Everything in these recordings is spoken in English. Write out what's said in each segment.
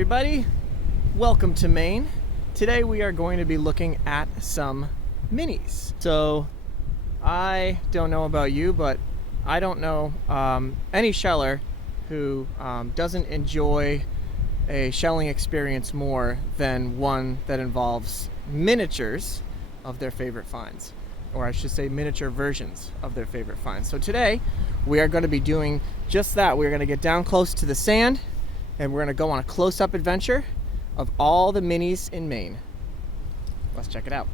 everybody, welcome to Maine. Today we are going to be looking at some minis. So I don't know about you, but I don't know any sheller who doesn't enjoy a shelling experience more than one that involves miniatures of their favorite finds, or I should say miniature versions of their favorite finds. So today we are going to be doing just that. We're going to get down close to the sand and we're going to go on a close-up adventure of all the minis in Maine. Let's check it out.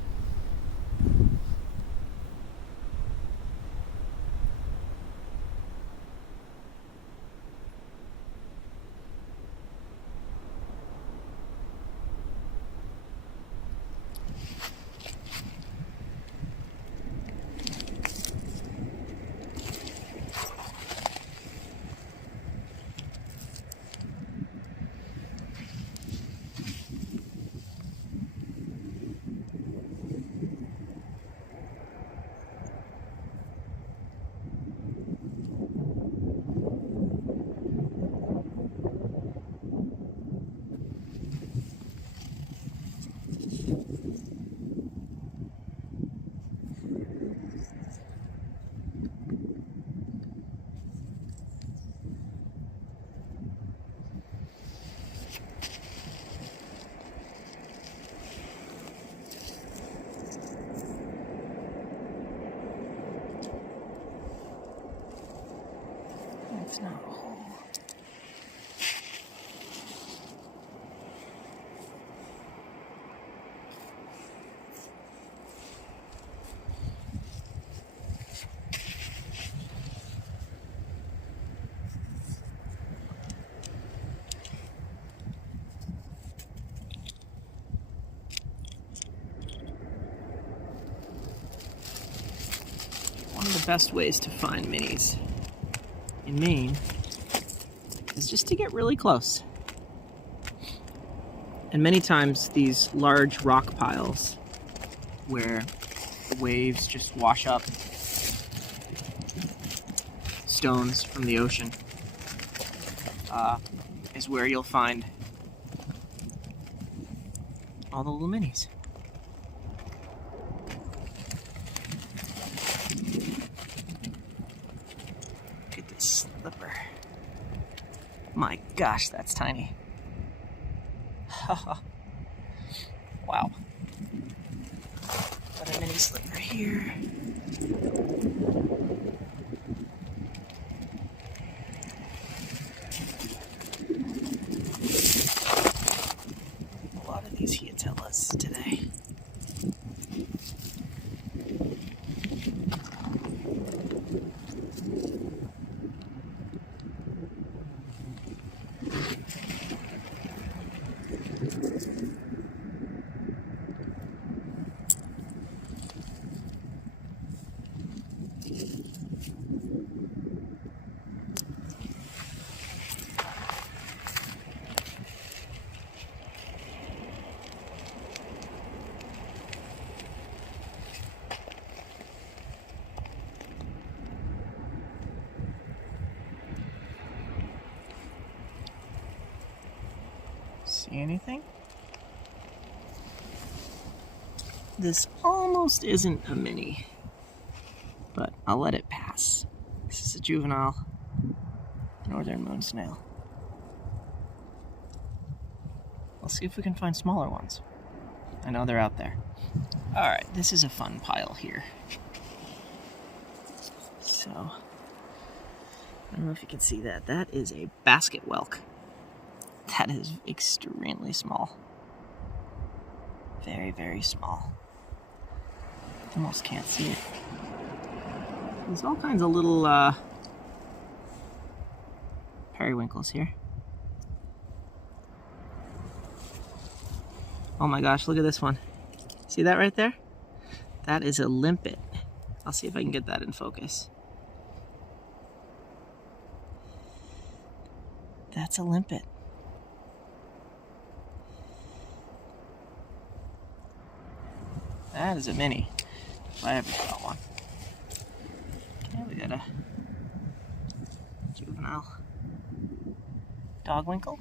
It's not a hole. One of the best ways to find minis in Maine is just to get really close. And many times these large rock piles where the waves just wash up stones from the ocean is where you'll find all the little minis. Slipper. My gosh, that's tiny. Wow. Got a mini slipper here. A lot of these Hiatellas today. See anything? This almost isn't a mini, but I'll let it pass. This is a juvenile northern moonsnail. We'll see if we can find smaller ones. I know they're out there. Alright, this is a fun pile here. So, I don't know if you can see that. That is a basket whelk. That is extremely small. Very, very small. Almost can't see it. There's all kinds of little periwinkles here. Oh my gosh, look at this one. See that right there? That is a limpet. I'll see if I can get that in focus. That's a limpet. That is a mini, if I ever saw one. Okay, we got a juvenile Dogwinkle.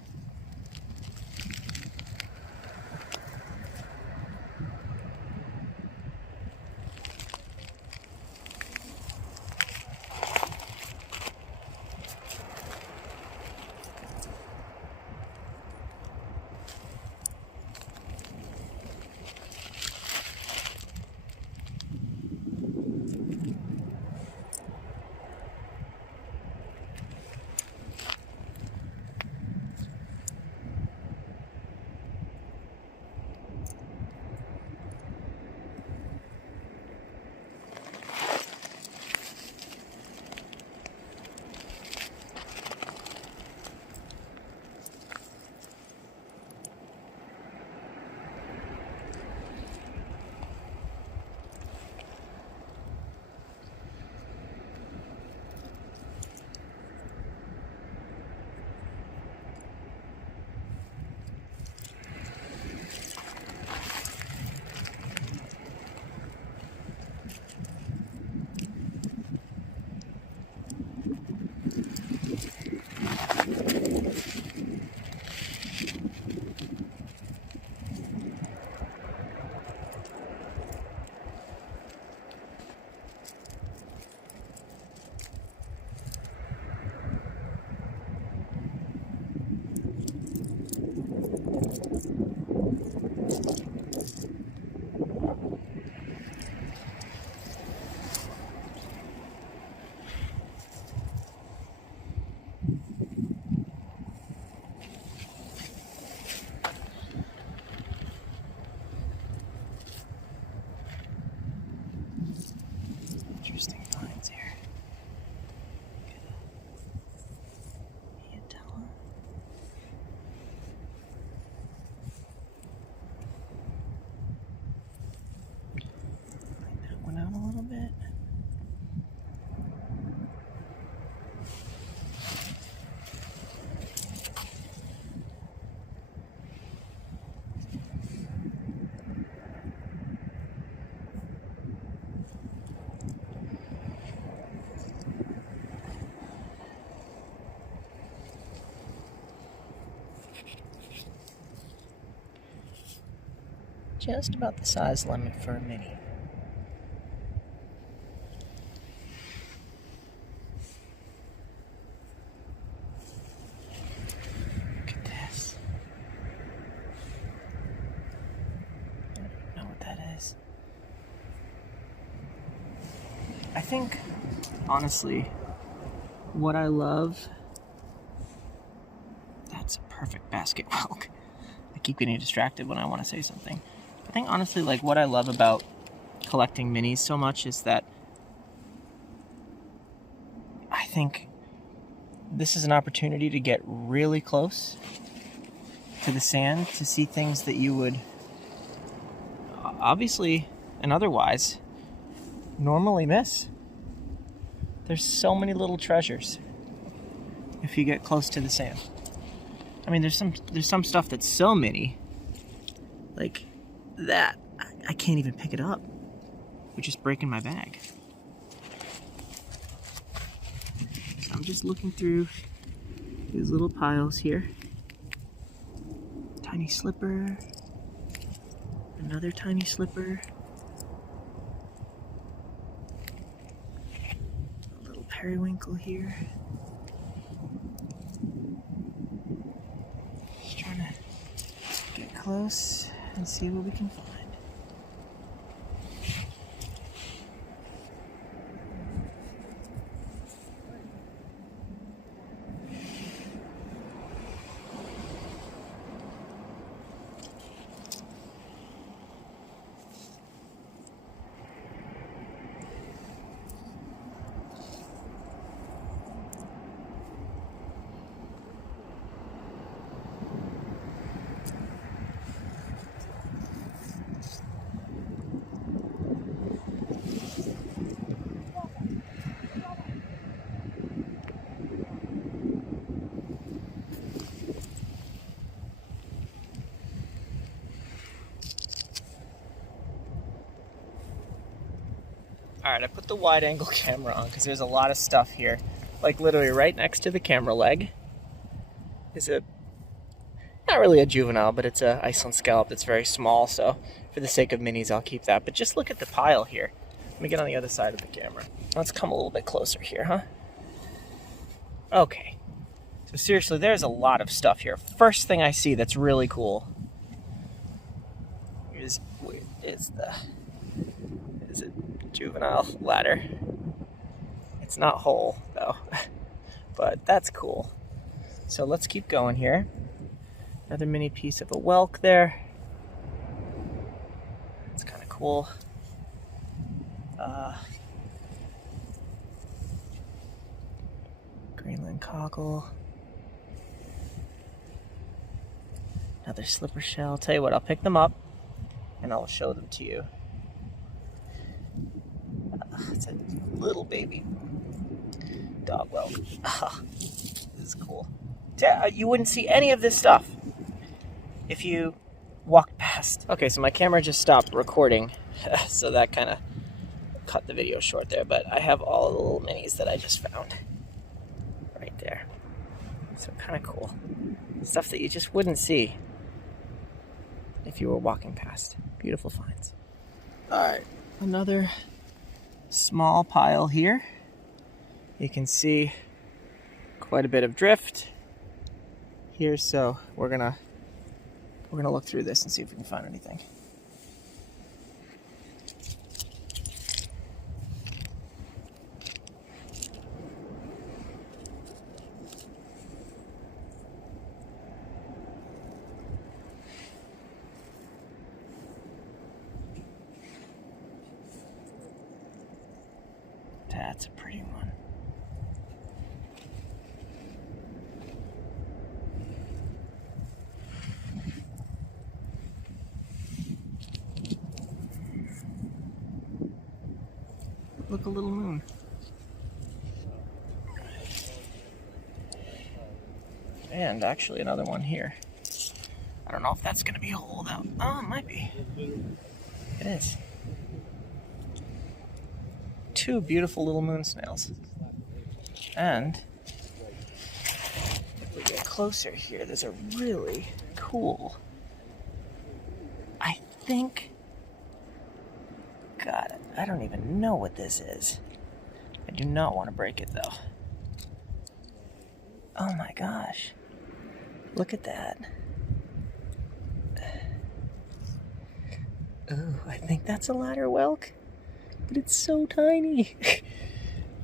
just about the size limit for a mini. Look at this. I don't even know what that is. I think, honestly, what I love... That's a perfect basket whelk. I keep getting distracted when I want to say something. I think, honestly, like, what I love about collecting minis so much is that I think this is an opportunity to get really close to the sand to see things that you would obviously and otherwise normally miss. There's so many little treasures if you get close to the sand. I mean, there's some stuff that's so mini, like that I can't even pick it up. We're just breaking my bag. So I'm just looking through these little piles here. Tiny slipper, another tiny slipper. A little periwinkle here. Just trying to get close and see what we can find. Alright, I put the wide angle camera on because there's a lot of stuff here. Like literally right next to the camera leg is not really a juvenile, but it's a Iceland Scallop that's very small, so for the sake of minis I'll keep that. But just look at the pile here. Let me get on the other side of the camera. Let's come a little bit closer here, huh? Okay. So seriously, there's a lot of stuff here. First thing I see that's really cool is a juvenile ladder. It's not whole though, but that's cool. So let's keep going here. Another mini piece of a whelk there. It's kind of cool. Greenland Cockle. Another slipper shell. Tell you what, I'll pick them up and I'll show them to you. It's a little baby dog whelk. This is cool. You wouldn't see any of this stuff if you walked past. Okay, so my camera just stopped recording, so that kind of cut the video short there, but I have all the little minis that I just found right there. So kind of cool. Stuff that you just wouldn't see if you were walking past. Beautiful finds. Alright, another small pile here. You can see quite a bit of drift here, so we're gonna look through this and see if we can find anything. That's a pretty one. Look, a little moon. And actually another one here. I don't know if that's going to be a holdout. Oh, it might be. It is. Two beautiful little moon snails. And if we get closer here, there's a really cool, I think. God, I don't even know what this is. I do not want to break it though. Oh my gosh. Look at that. Oh, I think that's a ladder whelk, but it's so tiny.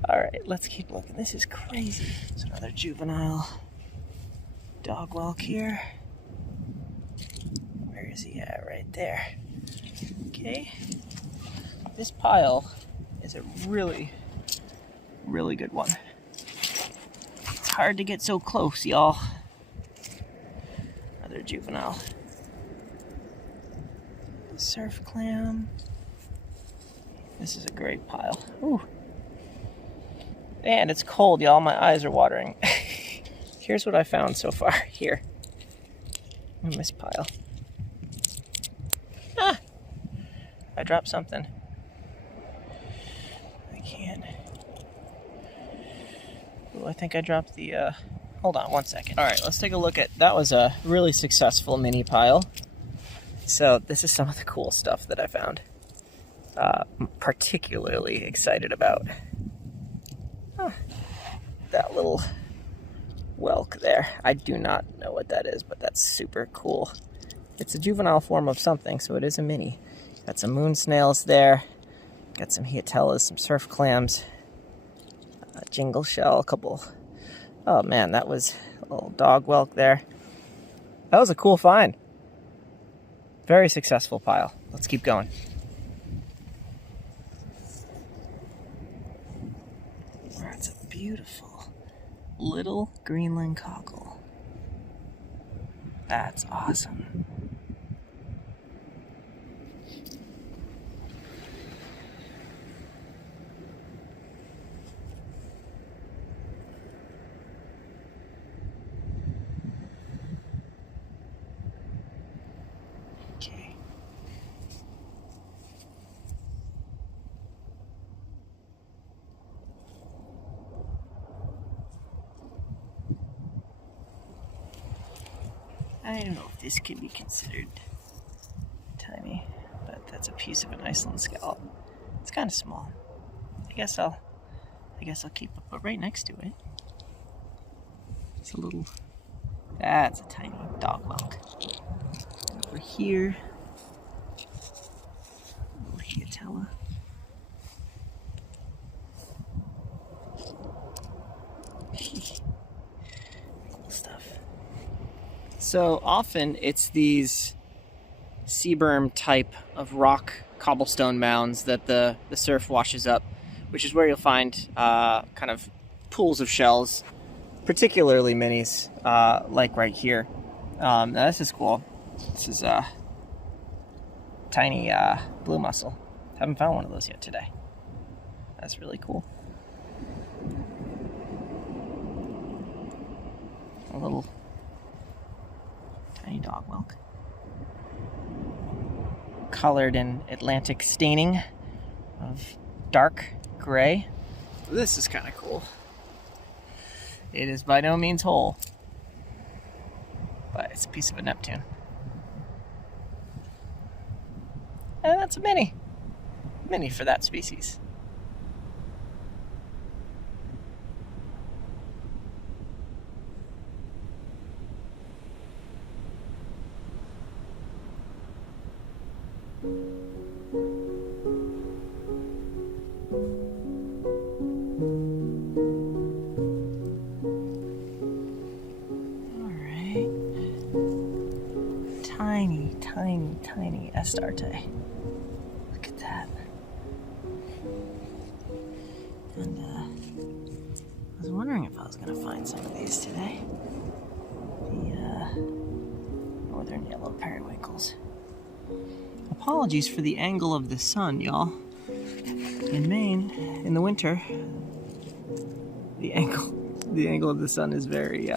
All right, let's keep looking. This is crazy. There's another juvenile dog whelk here. Where is he at? Right there. Okay. This pile is a really, really good one. It's hard to get so close, y'all. Another juvenile. Surf clam. This is a great pile. Ooh. And it's cold, y'all. My eyes are watering. Here's what I found so far. Here. In this pile. Ah! I dropped something. I can't. Ooh, I think I dropped the, hold on one second. All right, let's take a look at, that was a really successful mini pile. So this is some of the cool stuff that I found. I'm particularly excited about. Oh, that little whelk there. I do not know what that is, but that's super cool. It's a juvenile form of something, so it is a mini. Got some moonsnails there. Got some Hiatellas, some surf clams, a jingle shell, a couple. Oh man, that was a little dog whelk there. That was a cool find. Very successful pile. Let's keep going. That's a beautiful little Greenland cockle. That's awesome. Okay. I don't know if this can be considered tiny, but that's a piece of an Iceland scallop. It's kind of small. I guess I'll keep it, but right next to it, it's a little. That's a tiny dog whelk. Over here, a little Hiatella. Cool stuff. So often it's these sea berm type of rock cobblestone mounds that the surf washes up, which is where you'll find kind of pools of shells, particularly minis, like right here. Now this is cool. This is a tiny blue mussel. Haven't found one of those yet today. That's really cool. A little tiny dog whelk. Colored in Atlantic staining of dark gray. This is kind of cool. It is by no means whole, but it's a piece of a Neptune. And that's a mini. Mini for that species. Tiny Astarte. Look at that. And I was wondering if I was going to find some of these today. The northern yellow periwinkles. Apologies for the angle of the sun, y'all. In Maine, in the winter, the angle of the sun is very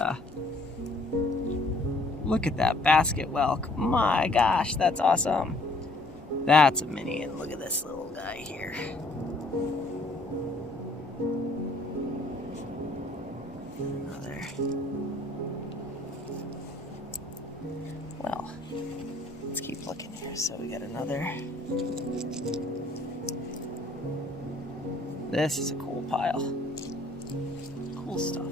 look at that basket whelk. My gosh, that's awesome. That's a mini, and look at this little guy here. Another. Well, Let's keep looking here. So we got another. This is a cool pile. Cool stuff.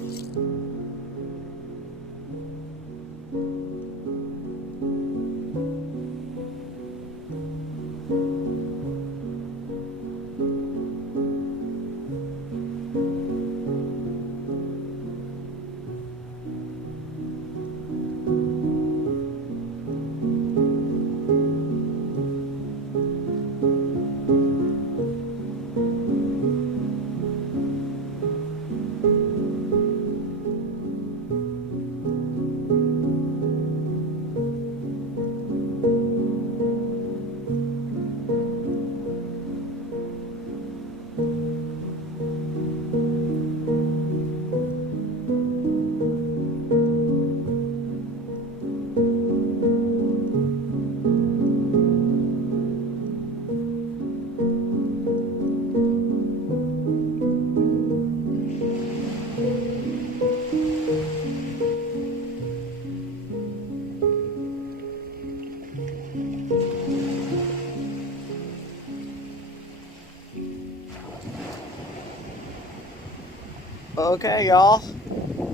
Okay, y'all,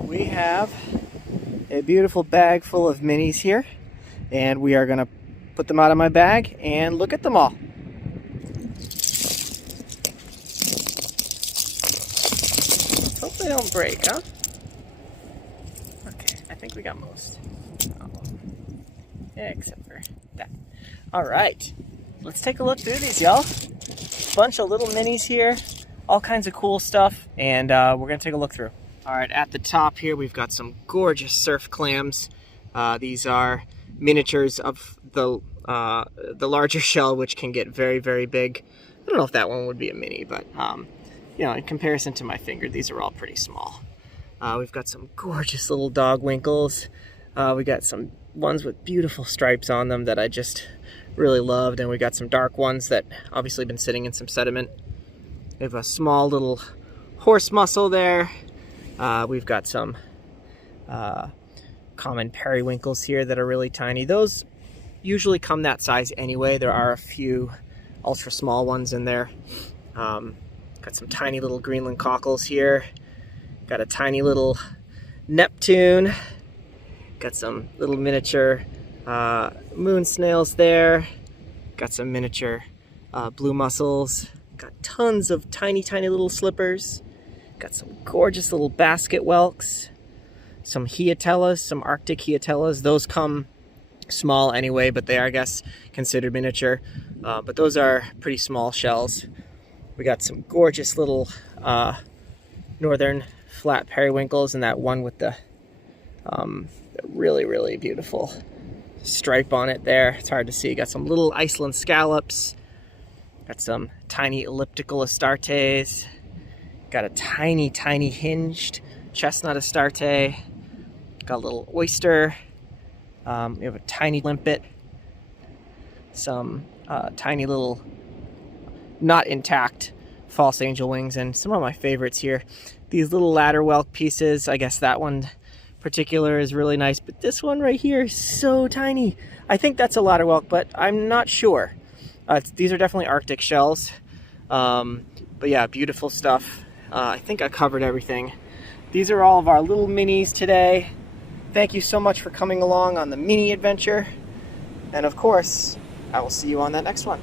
we have a beautiful bag full of minis here, and we are going to put them out of my bag and look at them all. Hope they don't break, huh? Okay, I think we got most. Oh, except for that. All right, let's take a look through these, y'all. Bunch of little minis here. All kinds of cool stuff, and we're gonna take a look through. All right, at the top here, we've got some gorgeous surf clams. These are miniatures of the larger shell, which can get very, very big. I don't know if that one would be a mini, but you know, in comparison to my finger, these are all pretty small. We've got some gorgeous little Dogwinkles. We got some ones with beautiful stripes on them that I just really loved, and we got some dark ones that obviously been sitting in some sediment. We have a small little horse mussel there. We've got some common periwinkles here that are really tiny. Those usually come that size anyway. There are a few ultra small ones in there. Got some tiny little Greenland Cockles here. Got a tiny little Neptune. Got some little miniature Moonsnails there. Got some miniature blue mussels. Got tons of tiny, tiny little slippers. Got some gorgeous little basket whelks. Some Hiatellas, some Arctic Hiatellas. Those come small anyway, but they are, I guess, considered miniature. But those are pretty small shells. We got some gorgeous little northern flat periwinkles, and that one with the really, really beautiful stripe on it there. It's hard to see. Got some little Iceland Scallops. Got some tiny Elliptical Astartes. Got a tiny, tiny hinged chestnut Astarte. Got a little Oyster. We have a tiny limpet. Some tiny little, not intact, false angel wings. And some of my favorites here. These little ladder whelk pieces. I guess that one particular is really nice. But this one right here is so tiny. I think that's a ladder whelk, but I'm not sure. These are definitely Arctic shells, but yeah, beautiful stuff. I think I covered everything. These are all of our little minis today. Thank you so much for coming along on the mini adventure. And of course, I will see you on that next one.